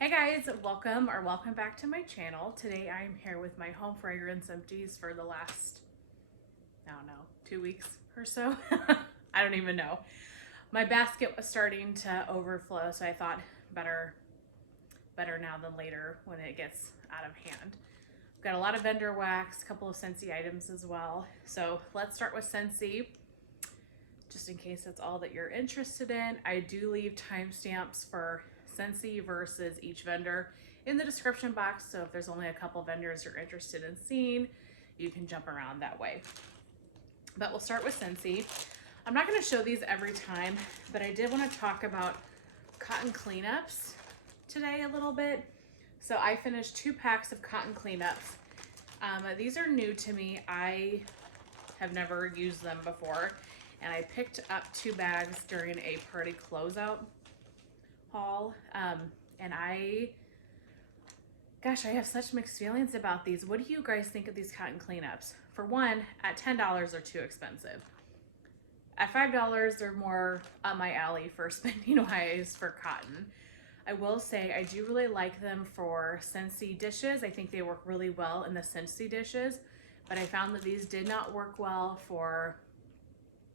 Hey guys, welcome back to my channel. Today I'm here with my home fragrance empties for the last, I don't know, 2 weeks or so. I don't even know. My basket was starting to overflow, so I thought better now than later when it gets out of hand. I've got a lot of vendor wax, a couple of Scentsy items as well. So let's start with Scentsy, just in case that's all that you're interested in. I do leave timestamps for Scentsy versus each vendor in the description box, so if there's only a couple vendors you're interested in seeing, you can jump around that way. But we'll start with Scentsy. I'm not going to show these every time, but I did want to talk about cotton cleanups today a little bit. So I finished 2 packs of cotton cleanups. These are new to me. I have never used them before, and I picked up 2 bags during a party closeout haul. And I have such mixed feelings about these. What do you guys think of these cotton cleanups? For one, at $10 they're too expensive. At $5 they're more up my alley for spending wise for cotton. I will say I do really like them for Scentsy dishes. I think they work really well in the Scentsy dishes, but I found that these did not work well for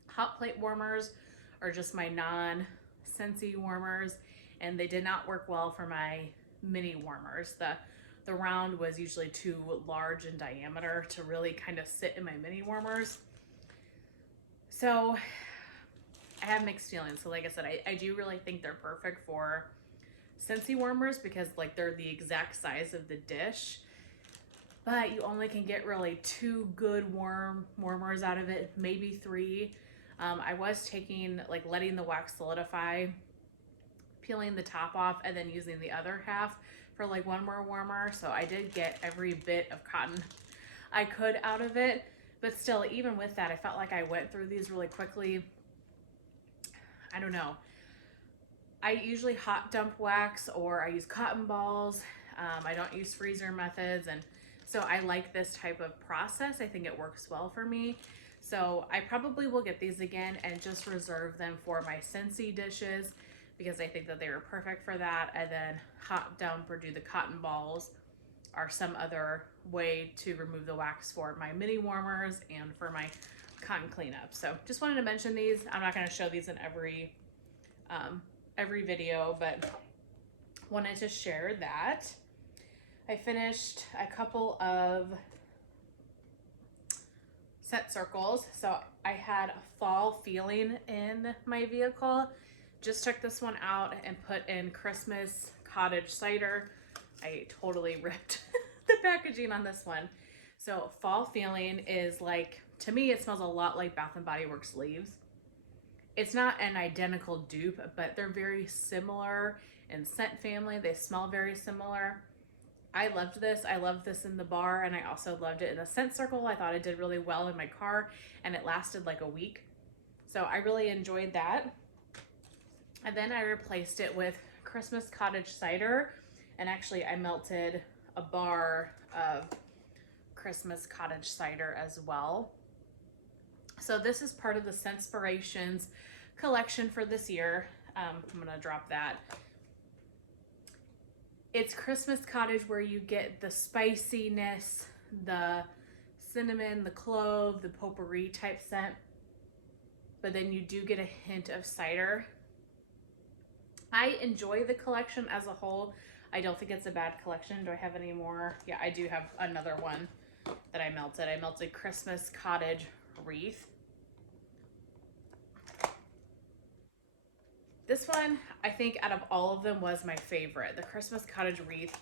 hot plate warmers or just my non-Scentsy warmers, and they did not work well for my mini warmers. The round was usually too large in diameter to really kind of sit in my mini warmers. So I have mixed feelings. So like I said, I do really think they're perfect for Scentsy warmers because like they're the exact size of the dish, but you only can get really 2 good warmers out of it, maybe 3. I was taking, like, letting the wax solidify, peeling the top off, and then using the other half for like 1 more warmer. So I did get every bit of cotton I could out of it, but still, even with that, I felt like I went through these really quickly. I don't know. I usually hot dump wax or I use cotton balls. I don't use freezer methods, and so I like this type of process. I think it works well for me. So I probably will get these again and just reserve them for my Scentsy dishes because I think that they were perfect for that. And then hot dump or do the cotton balls or some other way to remove the wax for my mini warmers and for my cotton cleanup. So just wanted to mention these. I'm not going to show these in every video, but wanted to share that. I finished a couple of scent circles. So I had a fall feeling in my vehicle. Just took this one out and put in Christmas cottage cider. I totally ripped the packaging on this one. So fall feeling is like, to me, it smells a lot like Bath and Body Works leaves. It's not an identical dupe, but they're very similar in scent family. They smell very similar. I loved this. I loved this in the bar, and I also loved it in the scent circle. I thought it did really well in my car, and it lasted like a week. So I really enjoyed that. And then I replaced it with Christmas cottage cider, and actually I melted a bar of Christmas cottage cider as well. So this is part of the Scentspirations collection for this year. I'm gonna drop that. It's Christmas cottage where you get the spiciness, the cinnamon, the clove, the potpourri type scent, but then you do get a hint of cider. I enjoy the collection as a whole. I don't think it's a bad collection. Do I have any more? Yeah, I do have another one that I melted. I melted Christmas cottage wreath. This one, I think out of all of them, was my favorite, the Christmas cottage wreath,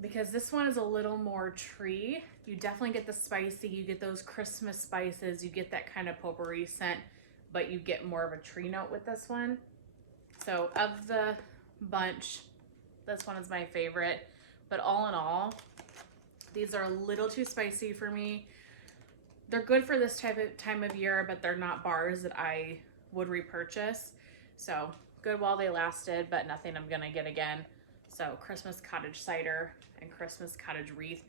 because this one is a little more tree. You definitely get the spicy, you get those Christmas spices, you get that kind of potpourri scent, but you get more of a tree note with this one. So of the bunch, this one is my favorite, but all in all, these are a little too spicy for me. They're good for this time of year, but they're not bars that I would repurchase. So good while they lasted, but nothing I'm gonna get again. So Christmas cottage cider and Christmas cottage wreath.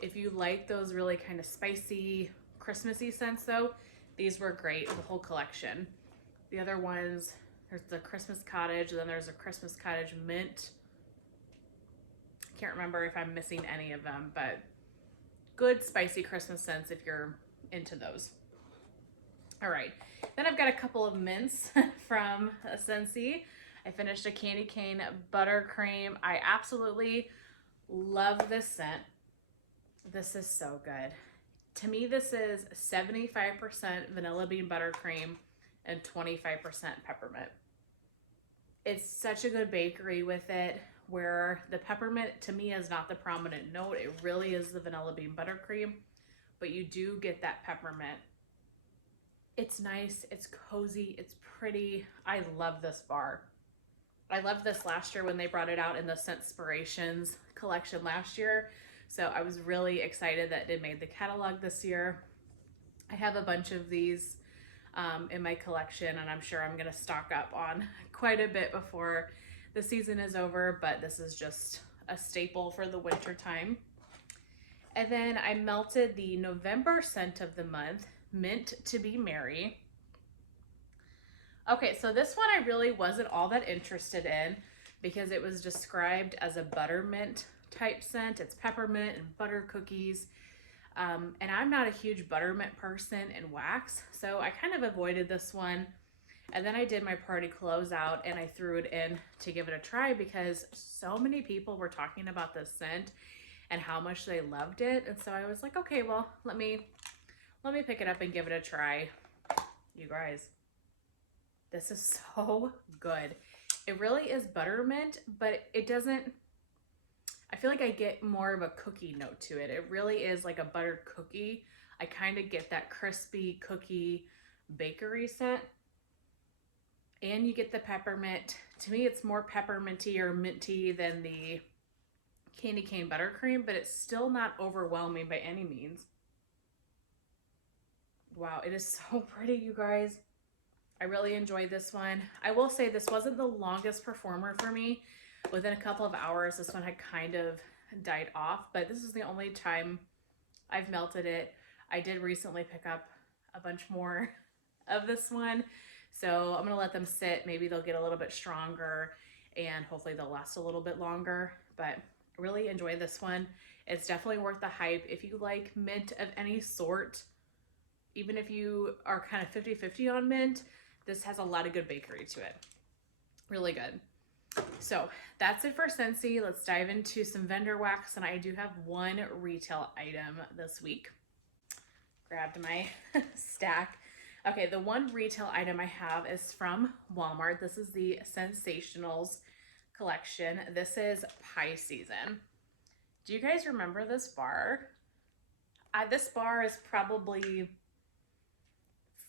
If you like those really kind of spicy Christmassy scents though, these were great, the whole collection. The other ones There's the Christmas Cottage, and then there's a Christmas Cottage Mint. Can't remember if I'm missing any of them, but good spicy Christmas scents if you're into those. All right, then I've got a couple of mints from Scentsy. I finished a candy cane buttercream. I absolutely love this scent. This is so good. To me, this is 75% vanilla bean buttercream and 25% peppermint. It's such a good bakery with it, where the peppermint to me is not the prominent note. It really is the vanilla bean buttercream, but you do get that peppermint. It's nice, it's cozy, it's pretty. I love this bar. I loved this last year when they brought it out in the Scentsationals collection last year. So I was really excited that it made the catalog this year. I have a bunch of these in my collection, and I'm sure I'm gonna stock up on quite a bit before the season is over, but this is just a staple for the winter time. And then I melted the November scent of the month, Mint to Be Merry. Okay, so this one I really wasn't all that interested in because it was described as a buttermint type scent. It's peppermint and butter cookies. And I'm not a huge buttermint person in wax, so I kind of avoided this one. And then I did my party closeout and I threw it in to give it a try because so many people were talking about this scent and how much they loved it. And so I was like, okay, well, let me pick it up and give it a try. You guys, this is so good. It really is buttermint, but it doesn't, I feel like I get more of a cookie note to it. It really is like a buttered cookie. I kind of get that crispy cookie bakery scent. And you get the peppermint. To me, it's more pepperminty or minty than the candy cane buttercream, but it's still not overwhelming by any means. Wow, it is so pretty, you guys. I really enjoyed this one. I will say this wasn't the longest performer for me. Within a couple of hours, this one had kind of died off, but this is the only time I've melted it. I did recently pick up a bunch more of this one. So I'm gonna let them sit. Maybe they'll get a little bit stronger and hopefully they'll last a little bit longer, but really enjoy this one. It's definitely worth the hype. If you like mint of any sort, even if you are kind of 50-50 on mint, this has a lot of good bakery to it. Really good. So that's it for Scentsy. Let's dive into some vendor wax, and I do have one retail item this week. Grabbed my stack. Okay, the one retail item I have is from Walmart. This is the Scentsationals collection. This is pie season. Do you guys remember this bar? This bar is probably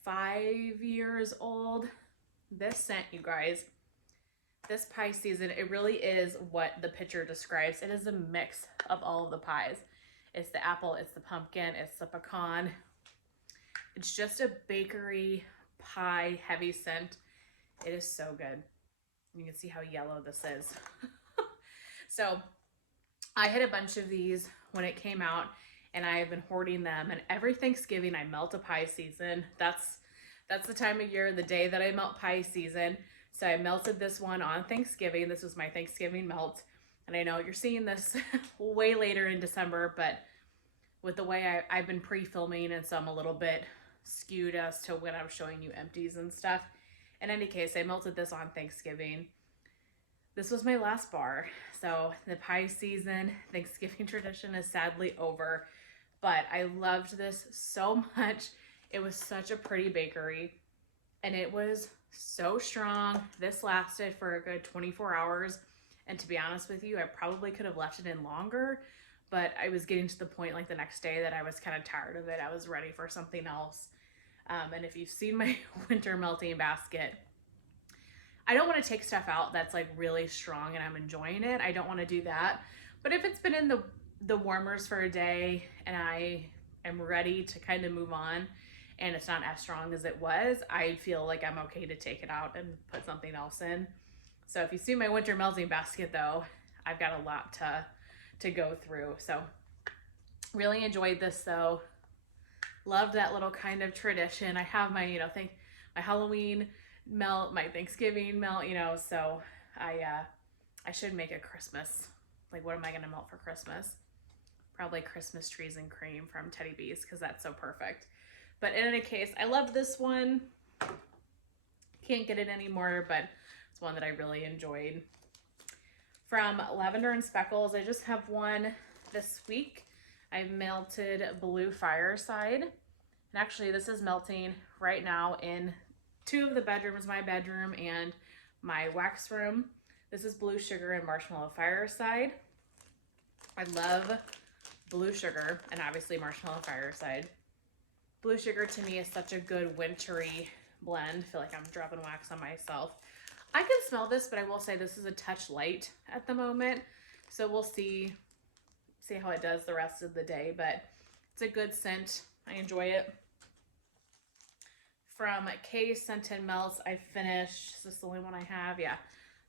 5 years old. This scent, you guys, this pie season, it really is what the picture describes. It is a mix of all of the pies. It's the apple, it's the pumpkin, it's the pecan. It's just a bakery pie heavy scent. It is so good. You can see how yellow this is. So I had a bunch of these when it came out, and I have been hoarding them, and every Thanksgiving I melt a pie season. That's the time of year, the day that I melt pie season. So I melted this one on Thanksgiving. This was my Thanksgiving melt. And I know you're seeing this way later in December, but with the way I've been pre-filming, and so I'm a little bit skewed as to when I'm showing you empties and stuff. In any case, I melted this on Thanksgiving. This was my last bar. So the pie season Thanksgiving tradition is sadly over, but I loved this so much. It was such a pretty bakery, and it was so strong. This lasted for a good 24 hours. And to be honest with you, I probably could have left it in longer, but I was getting to the point like the next day that I was kind of tired of it. I was ready for something else. And if you've seen my winter melting basket, I don't want to take stuff out that's like really strong and I'm enjoying it. I don't want to do that. But if it's been in the warmers for a day and I am ready to kind of move on and it's not as strong as it was, I feel like I'm okay to take it out and put something else in. So if you see my winter melting basket though, I've got a lot to go through. So really enjoyed this though. Loved that little kind of tradition. I have my, my Halloween melt, my Thanksgiving melt, you know, so I should make a Christmas. Like, what am I going to melt for Christmas? Probably Christmas trees and cream from Teddy Bees, because that's so perfect. But in any case, I love this one. Can't get it anymore, but it's one that I really enjoyed. From Lavender and Speckles, I just have one this week. I've melted Blue Fireside. And actually, this is melting right now in two of the bedrooms, my bedroom and my wax room. This is Blue Sugar and Marshmallow Fireside. I love Blue Sugar and obviously Marshmallow Fireside. Blue Sugar to me is such a good wintry blend. I feel like I'm dropping wax on myself. I can smell this, but I will say this is a touch light at the moment. So we'll see how it does the rest of the day, but it's a good scent. I enjoy it. From Kay Scent and Melts, I finished, is this the only one I have? Yeah.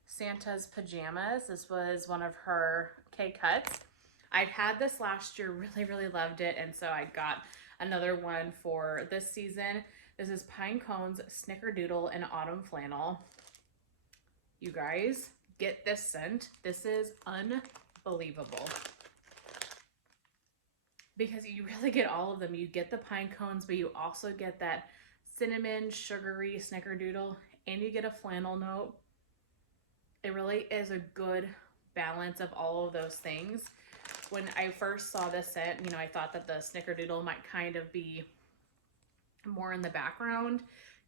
Santa's Pajamas. This was one of her Kay cuts. I'd had this last year, really loved it, and so I got another one for this season. This is Pine Cones, Snickerdoodle, and Autumn Flannel. You guys, get this scent. This is unbelievable. Because you really get all of them. You get the pine cones, but you also get that cinnamon, sugary Snickerdoodle, and you get a flannel note. It really is a good balance of all of those things. When I first saw this scent, you know, I thought that the Snickerdoodle might kind of be more in the background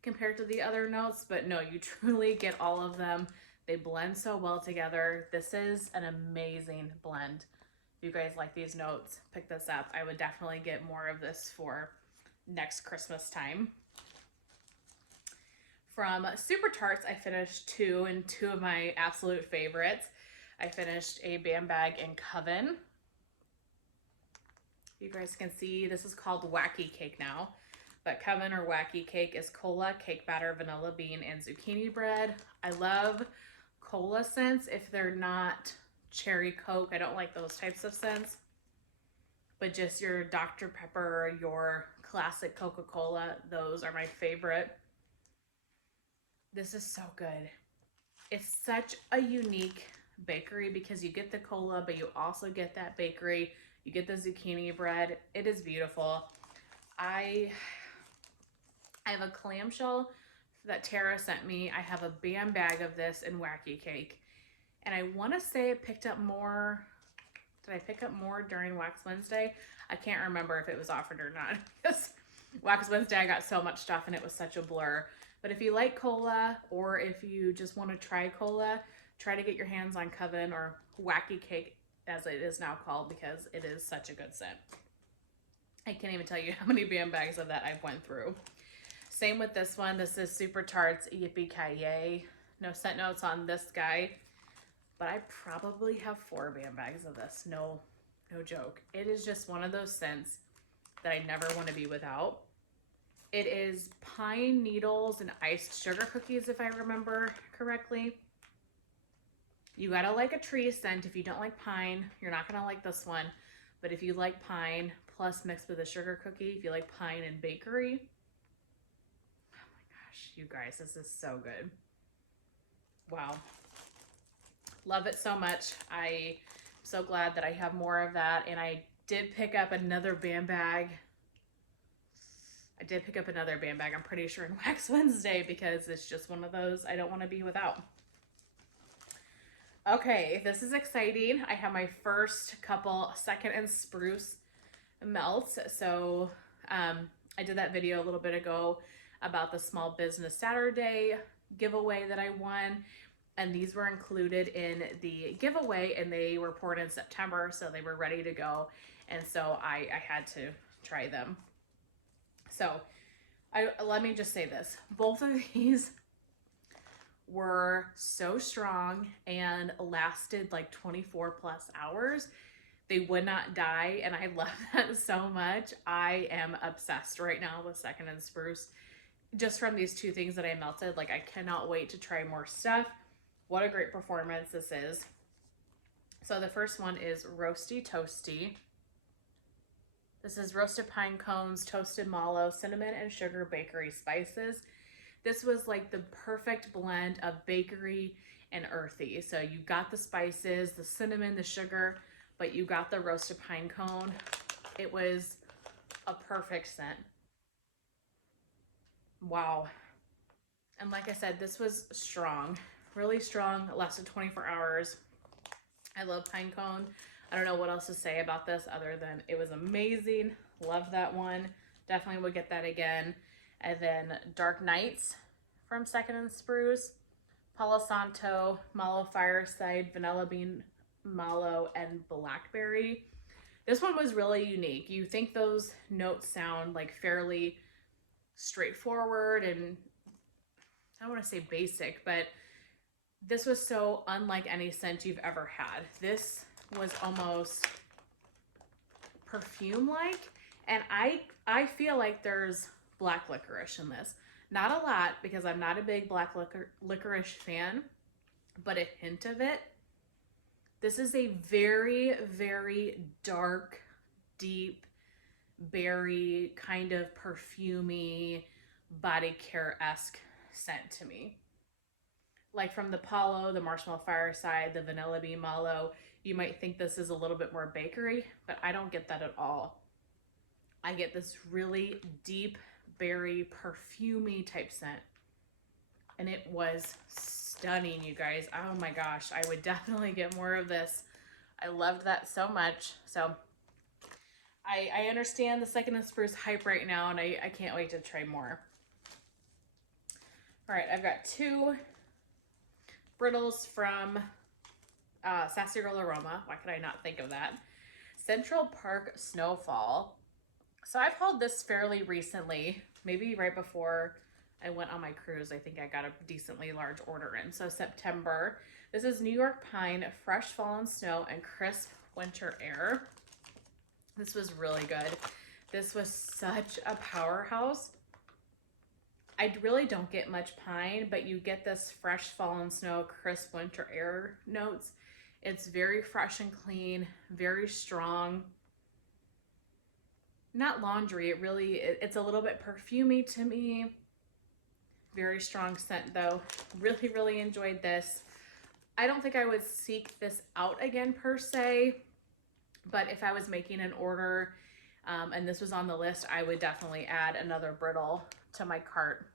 compared to the other notes, but no, you truly get all of them. They blend so well together. This is an amazing blend. If you guys like these notes, pick this up. I would definitely get more of this for next Christmas time. From Super Tarts, I finished two, and two of my absolute favorites. I finished a Bam Bag in Coven. You guys can see this is called Wacky Cake now, but Coven or Wacky Cake is cola, cake batter, vanilla bean, and zucchini bread. I love cola scents if they're not cherry Coke. I don't like those types of scents, but just your Dr. Pepper, your classic Coca-Cola, those are my favorite. This is so good. It's such a unique bakery because you get the cola, but you also get that bakery. You get the zucchini bread. It is beautiful. I have a clamshell that Tara sent me. I have a Bam Bag of this in Wacky Cake. And I want to say I picked up more. Did I pick up more during Wax Wednesday? I can't remember if it was offered or not. Because Wax Wednesday, I got so much stuff and it was such a blur. But if you like cola, or if you just want to try cola, try to get your hands on Coven or Wacky Cake, as it is now called, because it is such a good scent. I can't even tell you how many Bam Bags of that I've went through. Same with this one. This is Super Tarts Yippee-Ki-Yay. No scent notes on this guy, but I probably have 4 Bam Bags of this. No joke. It is just one of those scents that I never want to be without. It is pine needles and iced sugar cookies, if I remember correctly. You gotta like a tree scent. If you don't like pine, you're not gonna like this one. But if you like pine, plus mixed with a sugar cookie, if you like pine and bakery, oh my gosh, you guys, this is so good. Wow. Love it so much. I'm so glad that I have more of that. And I did pick up another Bam Bag. I'm pretty sure, in Wax Wednesday, because it's just one of those I don't want to be without. Okay, this is exciting. I have my first couple Second and Spruce melts. So I did that video a little bit ago about the Small Business Saturday giveaway that I won. And these were included in the giveaway, and they were poured in September, so they were ready to go. And so I had to try them. So let me just say this. Both of these were so strong and lasted like 24 plus hours. They would not die, and I love that so much. I am obsessed right now with Second and Spruce. Just from these two things that I melted, like I cannot wait to try more stuff. What a great performance this is. So the first one is Roasty Toasty. This is roasted pine cones, toasted mallow, cinnamon and sugar bakery spices. This was like the perfect blend of bakery and earthy. So you got the spices, the cinnamon, the sugar, but you got the roasted pine cone. It was a perfect scent. Wow. And like I said, this was strong, really strong. It lasted 24 hours. I love pine cone. I don't know what else to say about this other than it was amazing. Love that one. Definitely would get that again. And then Dark Nights from Second and Spruce, Palo Santo, Mallow Fireside, Vanilla Bean Mallow, and Blackberry. This one was really unique. You think those notes sound like fairly straightforward and I don't want to say basic, but this was so unlike any scent you've ever had. This was almost perfume-like, and I feel like there's black licorice in this. Not a lot, because I'm not a big black licorice fan, but a hint of it. This is a very, very dark, deep, berry, kind of perfumey, body care-esque scent to me. Like from the Palo, the Marshmallow Fireside, the Vanilla Bean Mallow, you might think this is a little bit more bakery, but I don't get that at all. I get this really deep, berry, perfumey type scent. And it was stunning, you guys. Oh my gosh, I would definitely get more of this. I loved that so much. So I understand the Second and Spruce hype right now, and I can't wait to try more. All right, I've got 2 brittles from Sassy Aroma. Why could I not think of that? Central Park Snowfall. So I've hauled this fairly recently, maybe right before I went on my cruise. I think I got a decently large order in. So September. This is New York Pine, Fresh Fallen Snow, and Crisp Winter Air. This was really good. This was such a powerhouse. I really don't get much pine, but you get this fresh fallen snow, crisp winter air notes. It's very fresh and clean, very strong. Not laundry, it's a little bit perfumey to me. Very strong scent though. Really, really enjoyed this. I don't think I would seek this out again per se, but if I was making an order and this was on the list, I would definitely add another brittle to my cart.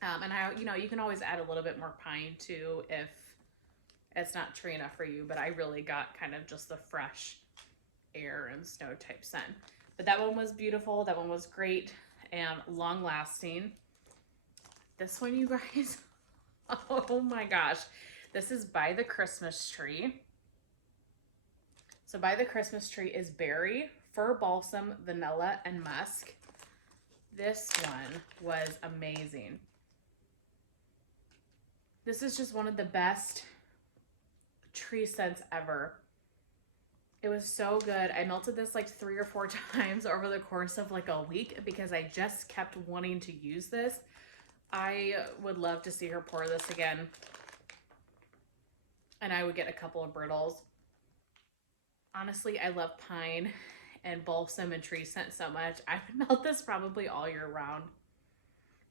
And you can always add a little bit more pine too if it's not tree enough for you, but I really got kind of just the fresh air and snow type scent. But that one was beautiful. That one was great and long lasting. This one, you guys, oh my gosh. This is By the Christmas Tree. So By the Christmas Tree is berry, fir balsam, vanilla, and musk. This one was amazing. This is just one of the best tree scents ever. It was so good. I melted this like 3 or 4 times over the course of like a week because I just kept wanting to use this. I would love to see her pour this again. And I would get a couple of brittles. Honestly, I love pine and balsam and tree scent so much. I would melt this probably all year round.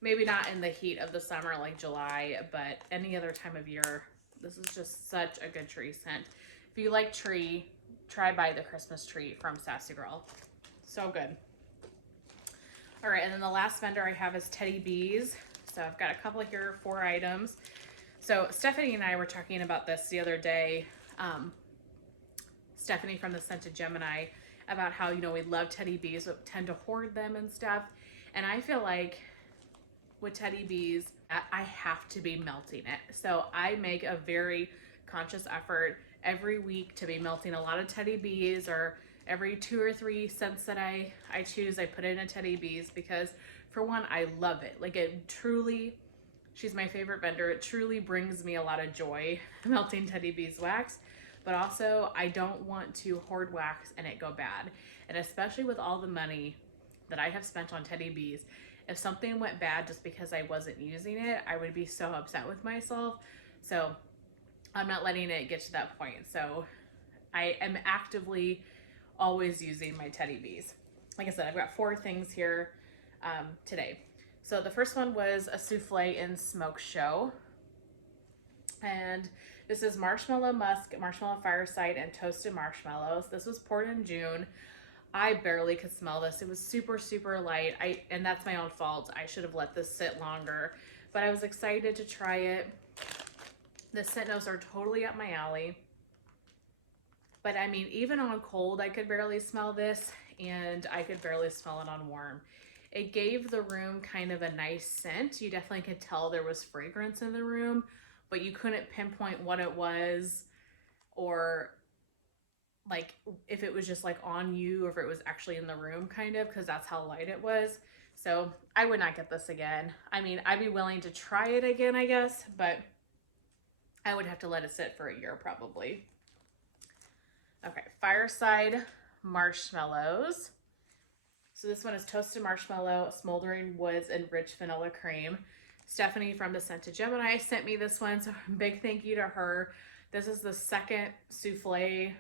Maybe not in the heat of the summer like July, but any other time of year. This is just such a good tree scent. If you like tree, try By the Christmas Tree from Sassy Girl. So good. All right, and then the last vendor I have is Teddy Bees. So I've got a couple here, 4 items. So Stephanie and I were talking about this the other day. Stephanie from the Scented Gemini, about how, we love Teddy Bees, but tend to hoard them and stuff. And I feel like with Teddy Bees, I have to be melting it. So I make a very conscious effort every week to be melting a lot of Teddy Bees, or every 2 or 3 scents that I choose, I put in a Teddy Bees, because for one, I love it. Like, it truly, she's my favorite vendor. It truly brings me a lot of joy melting Teddy Bees wax, but also I don't want to hoard wax and it go bad. And especially with all the money that I have spent on Teddy Bees, if something went bad just because I wasn't using it, I would be so upset with myself. So I'm not letting it get to that point. So I am actively always using my Teddy Bees. Like I said, I've got 4 things here today. So the first one was a souffle in smoke show. And this is marshmallow musk, marshmallow fireside, and toasted marshmallows. This was poured in June. I barely could smell this. It was super, super light. And that's my own fault. I should have let this sit longer, but I was excited to try it. The scent notes are totally up my alley. But I mean, even on cold, I could barely smell this, and I could barely smell it on warm. It gave the room kind of a nice scent. You definitely could tell there was fragrance in the room, but you couldn't pinpoint what it was, or like if it was just like on you or if it was actually in the room, kind of, because that's how light it was. So I would not get this again. I mean, I'd be willing to try it again, I guess, but I would have to let it sit for a year probably. Okay, fireside marshmallows. So this one is toasted marshmallow, smoldering woods, and rich vanilla cream. Stephanie from the Scent to Gemini sent me this one, so big thank you to her. This is the second souffle.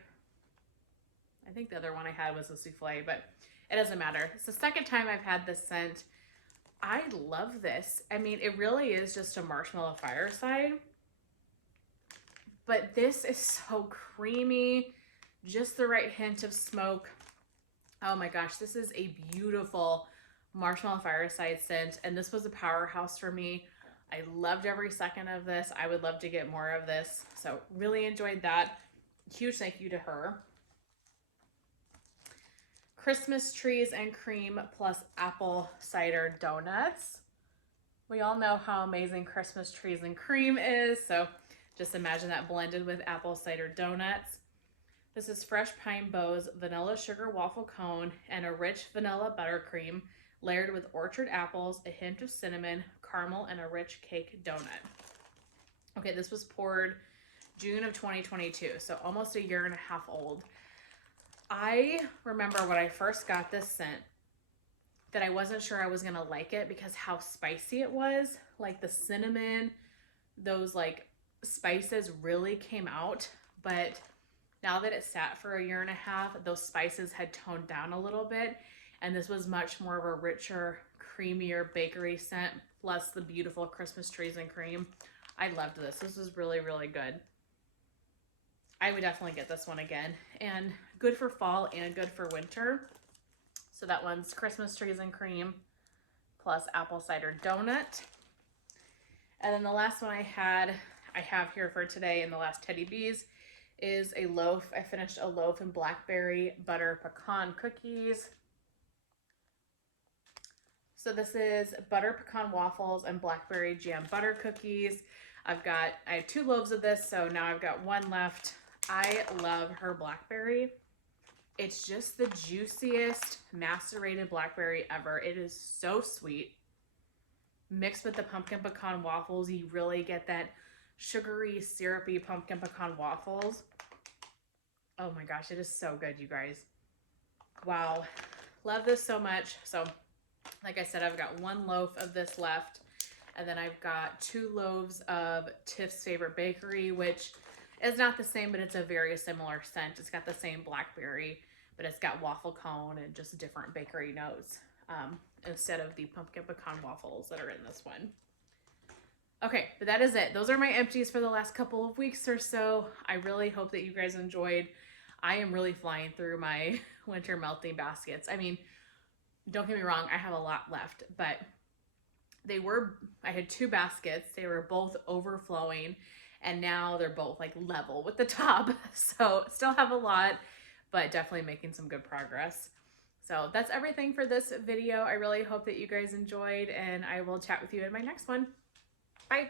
I think the other one I had was a souffle, but it doesn't matter. It's the second time I've had this scent. I love this. I mean, it really is just a marshmallow fireside, but this is so creamy, just the right hint of smoke. Oh my gosh, this is a beautiful marshmallow fireside scent, and this was a powerhouse for me. I loved every second of this. I would love to get more of this, so really enjoyed that. Huge thank you to her. Christmas trees and cream plus apple cider donuts. We all know how amazing Christmas trees and cream is, so just imagine that blended with apple cider donuts. This is fresh pine bows, vanilla sugar waffle cone, and a rich vanilla buttercream layered with orchard apples, a hint of cinnamon, caramel, and a rich cake donut. Okay, this was poured June of 2022, so almost a year and a half old. I remember when I first got this scent that I wasn't sure I was gonna like it because how spicy it was. Like the cinnamon, those like spices really came out, but now that it sat for a year and a half, those spices had toned down a little bit, and this was much more of a richer, creamier bakery scent, plus the beautiful Christmas trees and cream. I loved this. This was really, really good. I would definitely get this one again, and good for fall and good for winter. So that one's Christmas trees and cream plus apple cider donut. And then the last one I have here for today in the last Teddy Bees is a loaf. I finished a loaf in blackberry butter pecan cookies. So this is butter pecan waffles and blackberry jam butter cookies. I had 2 loaves of this, so now I've got 1 left. I love her blackberry. It's just the juiciest macerated blackberry ever. It is so sweet. Mixed with the pumpkin pecan waffles, you really get that sugary, syrupy pumpkin pecan waffles. Oh my gosh, it is so good, you guys. Wow, love this so much. So like I said, I've got 1 loaf of this left, and then I've got 2 loaves of Tiff's Favorite Bakery, which is not the same, but it's a very similar scent. It's got the same blackberry, but it's got waffle cone and just different bakery notes instead of the pumpkin pecan waffles that are in this one. Okay, but that is it. Those are my empties for the last couple of weeks or so. I really hope that you guys enjoyed. I am really flying through my winter melting baskets. I mean, don't get me wrong, I have a lot left, but I had 2 baskets. They were both overflowing, and now they're both like level with the top. So still have a lot, but definitely making some good progress. So that's everything for this video. I really hope that you guys enjoyed, and I will chat with you in my next one. Bye.